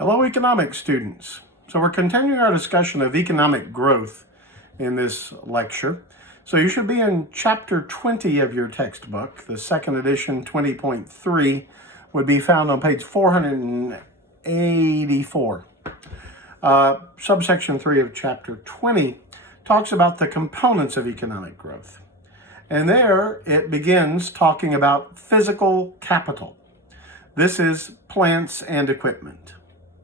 Hello, economics students. So we're continuing our discussion of economic growth in this lecture. So you should be in chapter 20 of your textbook. The second edition, 20.3, would be found on page 484. Subsection 3 of chapter 20 talks about the components of economic growth. And there it begins talking about physical capital. This is plants and equipment.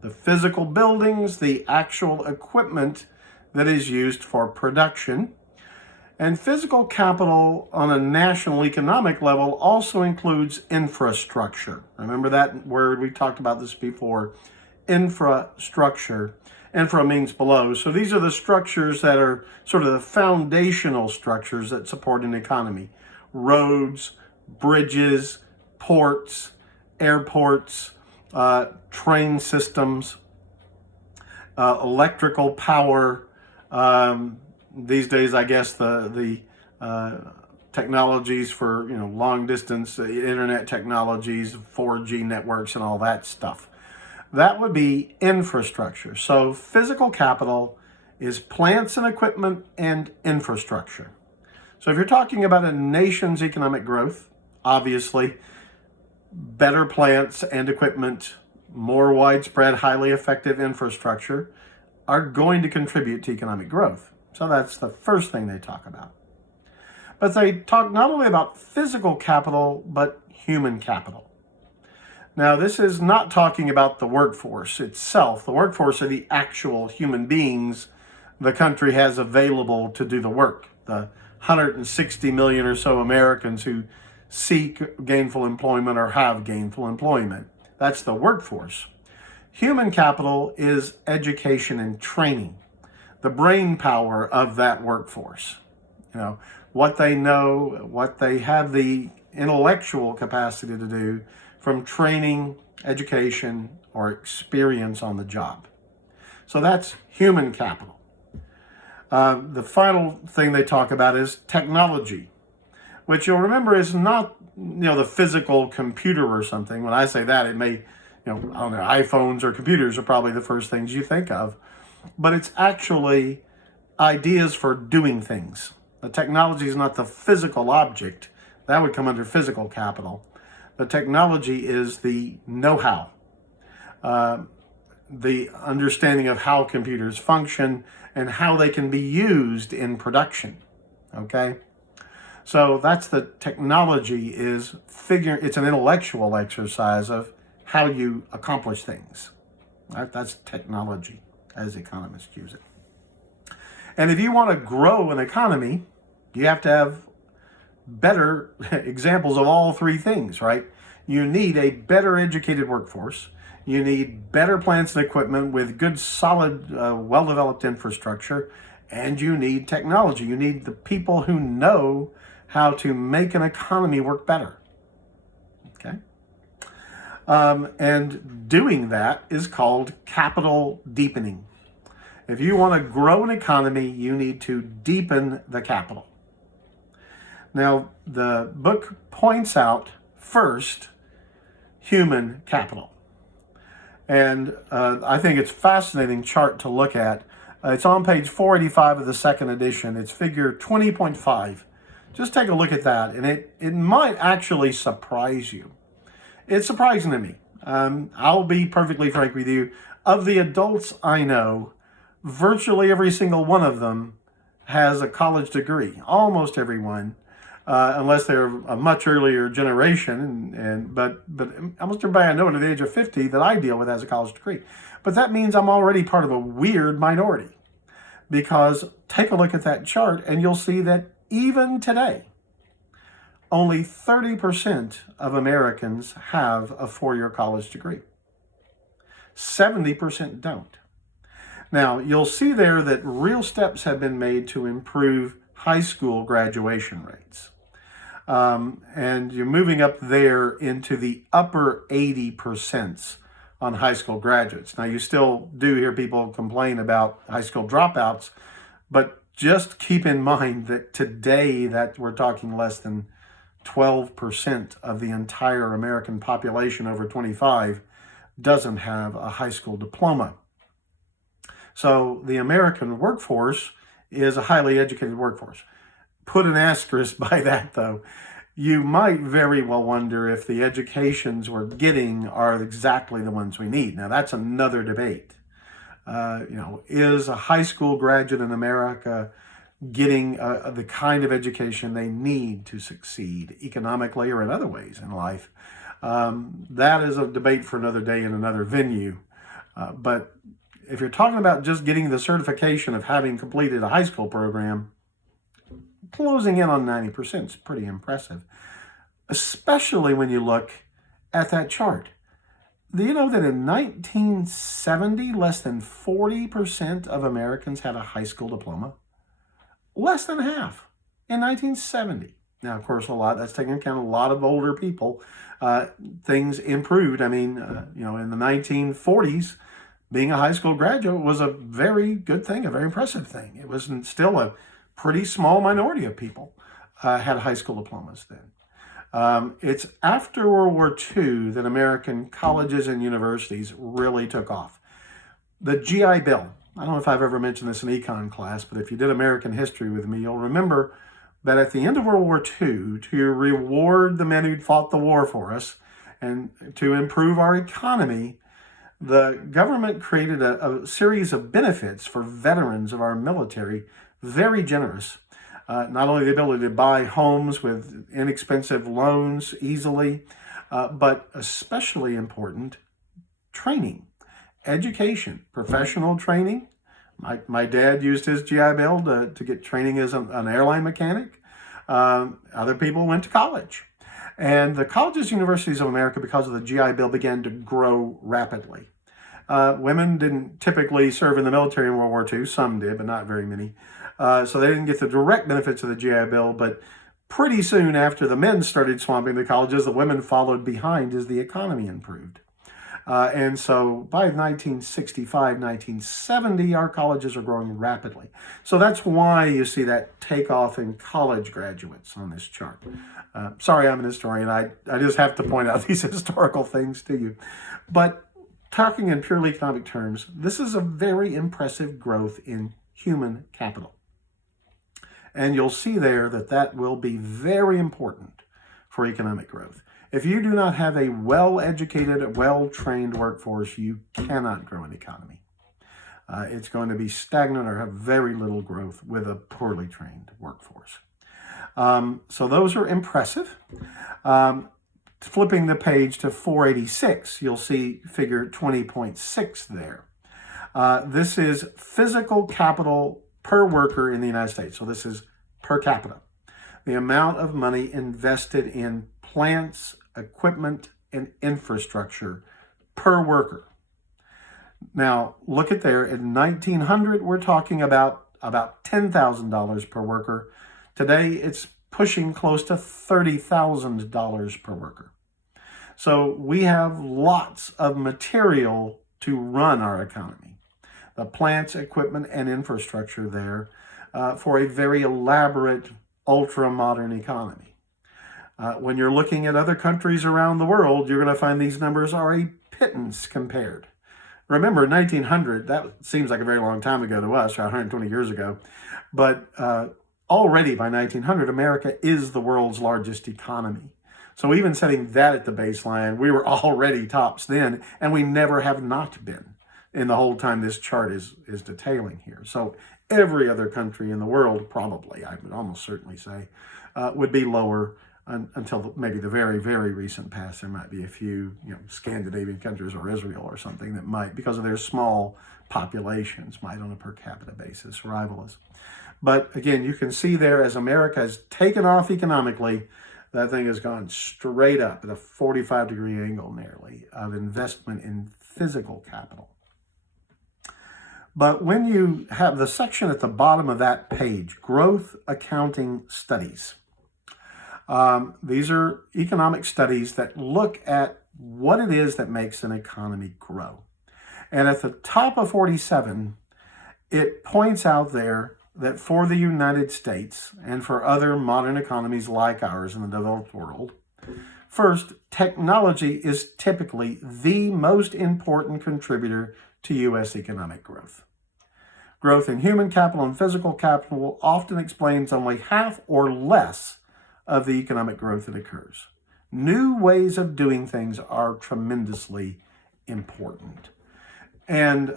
The physical buildings, the actual equipment that is used for production. And physical capital on a national economic level also includes infrastructure. Remember that word? We talked about this before. Infrastructure. Infra means below. So these are the structures that are sort of the foundational structures that support an economy. Roads, bridges, ports, airports, train systems, electrical power. These days, I guess the technologies for long distance internet technologies, 4G networks, and all that stuff. That would be infrastructure. So physical capital is plants and equipment and infrastructure. So if you're talking about a nation's economic growth, obviously better plants and equipment, more widespread, highly effective infrastructure are going to contribute to economic growth. So that's the first thing they talk about. But they talk not only about physical capital, but human capital. Now, this is not talking about the workforce itself. The workforce are the actual human beings the country has available to do the work. The 160 million or so Americans who seek gainful employment or have gainful employment. That's the workforce. Human capital is education and training, the brain power of that workforce. What they know, what they have the intellectual capacity to do from training, education, or experience on the job. So that's human capital. The final thing they talk about is technology, which you'll remember is not, the physical computer or something. When I say that, it may, iPhones or computers are probably the first things you think of, but it's actually ideas for doing things. The technology is not the physical object. That would come under physical capital. The technology is the know-how, the understanding of how computers function and how they can be used in production, okay? So that's the technology it's an intellectual exercise of how you accomplish things. Right? That's technology, as economists use it. And if you want to grow an economy, you have to have better examples of all three things, right? You need a better educated workforce. You need better plants and equipment with good, solid, well-developed infrastructure. And you need technology. You need the people who know how to make an economy work better. Okay? And doing that is called capital deepening. If you want to grow an economy, you need to deepen the capital. Now, the book points out first human capital. And I think it's a fascinating chart to look at. It's on page 485 of the second edition. It's figure 20.5. Just take a look at that, and it might actually surprise you. It's surprising to me. I'll be perfectly frank with you. Of the adults I know, virtually every single one of them has a college degree. Almost everyone. Unless they're a much earlier generation, but almost everybody I know under the age of 50 that I deal with has a college degree. But that means I'm already part of a weird minority, because take a look at that chart and you'll see that even today, only 30% of Americans have a four-year college degree. 70% don't. Now, you'll see there that real steps have been made to improve high school graduation rates. And you're moving up there into the upper 80% on high school graduates. Now, you still do hear people complain about high school dropouts, but just keep in mind that today that we're talking less than 12% of the entire American population over 25 doesn't have a high school diploma. So the American workforce is a highly educated workforce. Put an asterisk by that, though. You might very well wonder if the educations we're getting are exactly the ones we need. Now, that's another debate. Is a high school graduate in America getting the kind of education they need to succeed economically or in other ways in life? That is a debate for another day in another venue. But if you're talking about just getting the certification of having completed a high school program, closing in on 90% is pretty impressive, especially when you look at that chart. Do you know that in 1970, less than 40% of Americans had a high school diploma? Less than half in 1970. Now, of course, that's taking into account a lot of older people. Things improved. I mean, in the 1940s, being a high school graduate was a very good thing, a very impressive thing. It was still a pretty small minority of people had high school diplomas then. It's after World War II that American colleges and universities really took off. The GI Bill, I don't know if I've ever mentioned this in Econ class, but if you did American history with me, you'll remember that at the end of World War II, to reward the men who'd fought the war for us and to improve our economy, the government created a series of benefits for veterans of our military, very generous. Not only the ability to buy homes with inexpensive loans easily, but especially important, training, education, professional training. My dad used his GI Bill to get training as an airline mechanic. Other people went to college. And the colleges and universities of America, because of the GI Bill, began to grow rapidly. Women didn't typically serve in the military in World War II. Some did, but not very many. So they didn't get the direct benefits of the GI Bill, but pretty soon after the men started swamping the colleges, the women followed behind as the economy improved. And so by 1965, 1970, our colleges are growing rapidly. So that's why you see that takeoff in college graduates on this chart. Sorry, I'm an historian. I just have to point out these historical things to you. But talking in purely economic terms, this is a very impressive growth in human capital. And you'll see there that will be very important for economic growth. If you do not have a well-educated, well-trained workforce, you cannot grow an economy. It's going to be stagnant or have very little growth with a poorly trained workforce. So those are impressive. Flipping the page to 486, you'll see figure 20.6 there. This is physical capital per worker in the United States. So this is per capita. The amount of money invested in plants, equipment, and infrastructure per worker. Now, look at there. In 1900, we're talking about $10,000 per worker. Today, it's pushing close to $30,000 per worker. So we have lots of material to run our economy. The plants, equipment, and infrastructure there for a very elaborate, ultra-modern economy. When you're looking at other countries around the world, you're going to find these numbers are a pittance compared. Remember, 1900, that seems like a very long time ago to us, 120 years ago. But already by 1900, America is the world's largest economy. So even setting that at the baseline, we were already tops then, and we never have not been in the whole time this chart is detailing here. So every other country in the world, probably, I would almost certainly say, would be lower until maybe the very, very recent past. There might be a few, Scandinavian countries or Israel or something that might, because of their small populations, might on a per capita basis rival us. But again, you can see there as America has taken off economically, that thing has gone straight up at a 45-degree angle nearly of investment in physical capital. But when you have the section at the bottom of that page, Growth Accounting Studies, these are economic studies that look at what it is that makes an economy grow. And at the top of 47, it points out there that for the United States and for other modern economies like ours in the developed world, First, technology is typically the most important contributor to U.S. economic growth. Growth in human capital and physical capital often explains only half or less of the economic growth that occurs. New ways of doing things are tremendously important. And,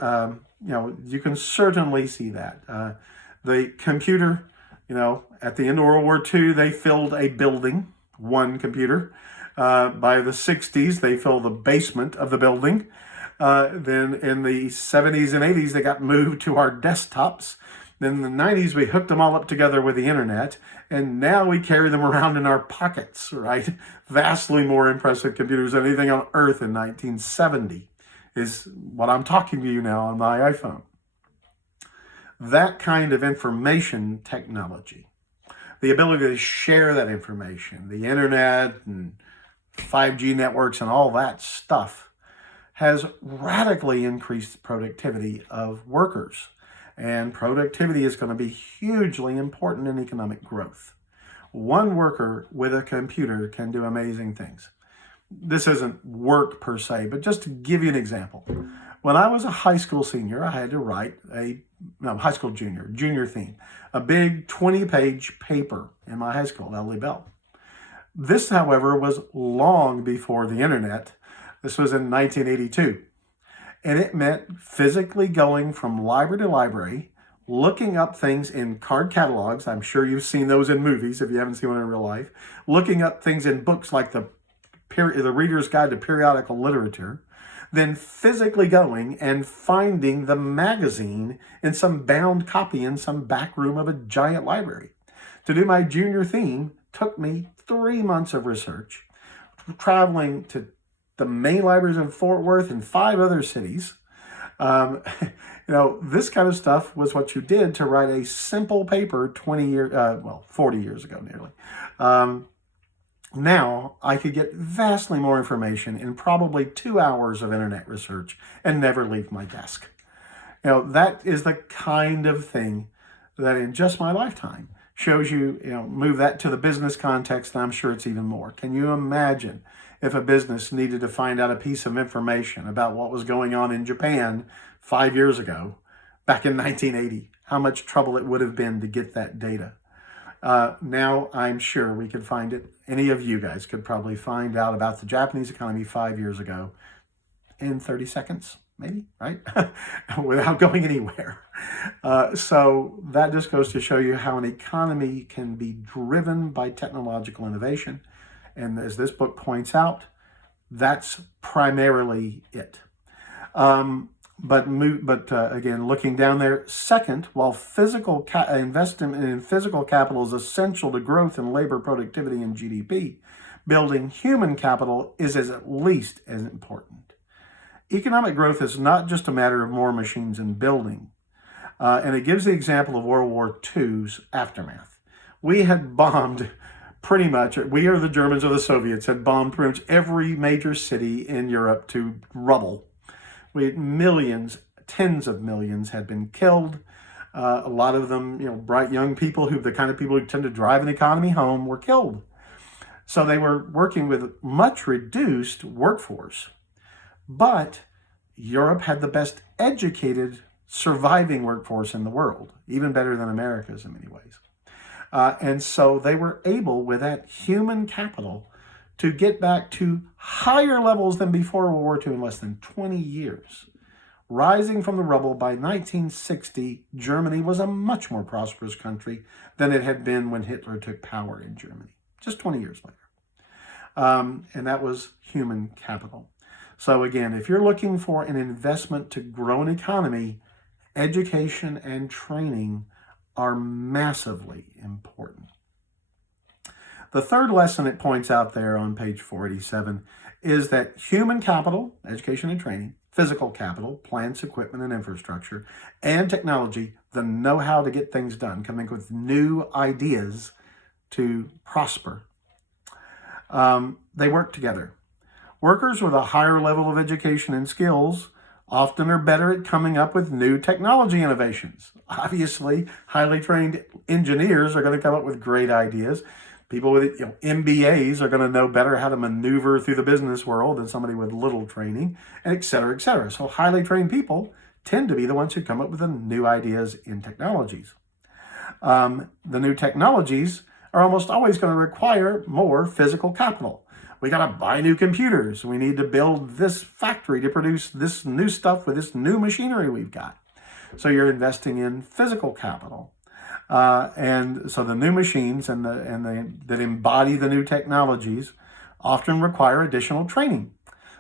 you can certainly see that. The computer, at the end of World War II, they filled a building, one computer. By the 60s, they filled the basement of the building. Then in the 70s and 80s, they got moved to our desktops. Then in the 90s, we hooked them all up together with the internet. And now we carry them around in our pockets, right? Vastly more impressive computers than anything on Earth in 1970 is what I'm talking to you now on my iPhone. That kind of information technology, the ability to share that information, the internet and 5G networks and all that stuff has radically increased productivity of workers. And productivity is going to be hugely important in economic growth. One worker with a computer can do amazing things. This isn't work per se, but just to give you an example. When I was a high school senior, I had to write high school junior theme, a big 20-page paper in my high school, Lee Bell. This, however, was long before the internet. This was in 1982. And it meant physically going from library to library, looking up things in card catalogs. I'm sure you've seen those in movies if you haven't seen one in real life. Looking up things in books like the Reader's Guide to Periodical Literature. Then physically going and finding the magazine in some bound copy in some back room of a giant library. To do my junior theme took me 3 months of research, traveling to the main libraries in Fort Worth and 5 other cities. This kind of stuff was what you did to write a simple paper 40 years ago nearly. Now I could get vastly more information in probably 2 hours of internet research and never leave my desk. That is the kind of thing that in just my lifetime shows you, move that to the business context, and I'm sure it's even more. Can you imagine if a business needed to find out a piece of information about what was going on in Japan 5 years ago, back in 1980, how much trouble it would have been to get that data? Now I'm sure we could find it. Any of you guys could probably find out about the Japanese economy 5 years ago in 30 seconds, maybe, right? Without going anywhere. So that just goes to show you how an economy can be driven by technological innovation. And as this book points out, that's primarily it. Again, looking down there, second, while physical investment in physical capital is essential to growth in labor productivity and GDP, building human capital is at least as important. Economic growth is not just a matter of more machines and building. And it gives the example of World War II's aftermath. We had bombed we or the Germans or the Soviets had bombed pretty much every major city in Europe to rubble. We had millions, tens of millions had been killed. A lot of them, bright young people the kind of people who tend to drive an economy home were killed. So they were working with much reduced workforce. But Europe had the best educated surviving workforce in the world, even better than America's in many ways. And so they were able, with that human capital, to get back to higher levels than before World War II in less than 20 years. Rising from the rubble, by 1960, Germany was a much more prosperous country than it had been when Hitler took power in Germany, just 20 years later. And that was human capital. So again, if you're looking for an investment to grow an economy, education and training are massively important. The third lesson it points out there on page 487 is that human capital, education and training, physical capital, plants, equipment, and infrastructure, and technology, the know-how to get things done, coming up with new ideas to prosper, they work together. Workers with a higher level of education and skills often are better at coming up with new technology innovations. Obviously, highly trained engineers are going to come up with great ideas. People with MBAs are going to know better how to maneuver through the business world than somebody with little training, and et cetera, et cetera. So highly trained people tend to be the ones who come up with the new ideas in technologies. The new technologies are almost always going to require more physical capital. We got to buy new computers. We need to build this factory to produce this new stuff with this new machinery we've got. So you're investing in physical capital. And so the new machines that embody the new technologies often require additional training.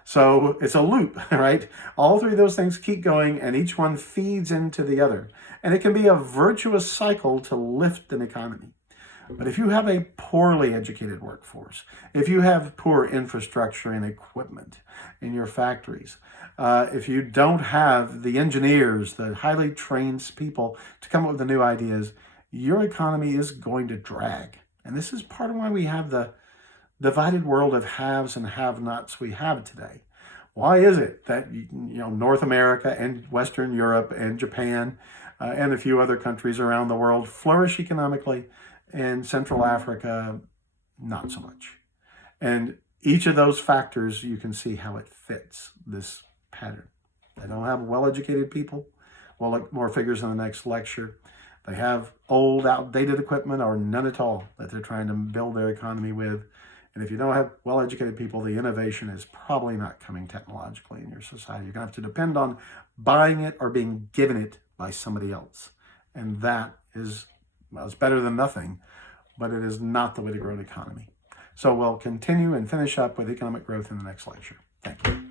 So it's a loop, right? All three of those things keep going, and each one feeds into the other. And it can be a virtuous cycle to lift an economy. But if you have a poorly educated workforce, if you have poor infrastructure and equipment in your factories, if you don't have the engineers, the highly trained people to come up with the new ideas, your economy is going to drag. And this is part of why we have the divided world of haves and have-nots we have today. Why is it that North America and Western Europe and Japan and a few other countries around the world flourish economically, and Central Africa not so much? And each of those factors, you can see how it fits this pattern. They don't have well-educated people. We'll look more figures in the next lecture. They have old, outdated equipment or none at all that they're trying to build their economy with. And if you don't have well-educated people, the innovation is probably not coming technologically in your society. You're going to have to depend on buying it or being given it by somebody else. And that is, well, it's better than nothing, but it is not the way to grow an economy. So we'll continue and finish up with economic growth in the next lecture. Thank you.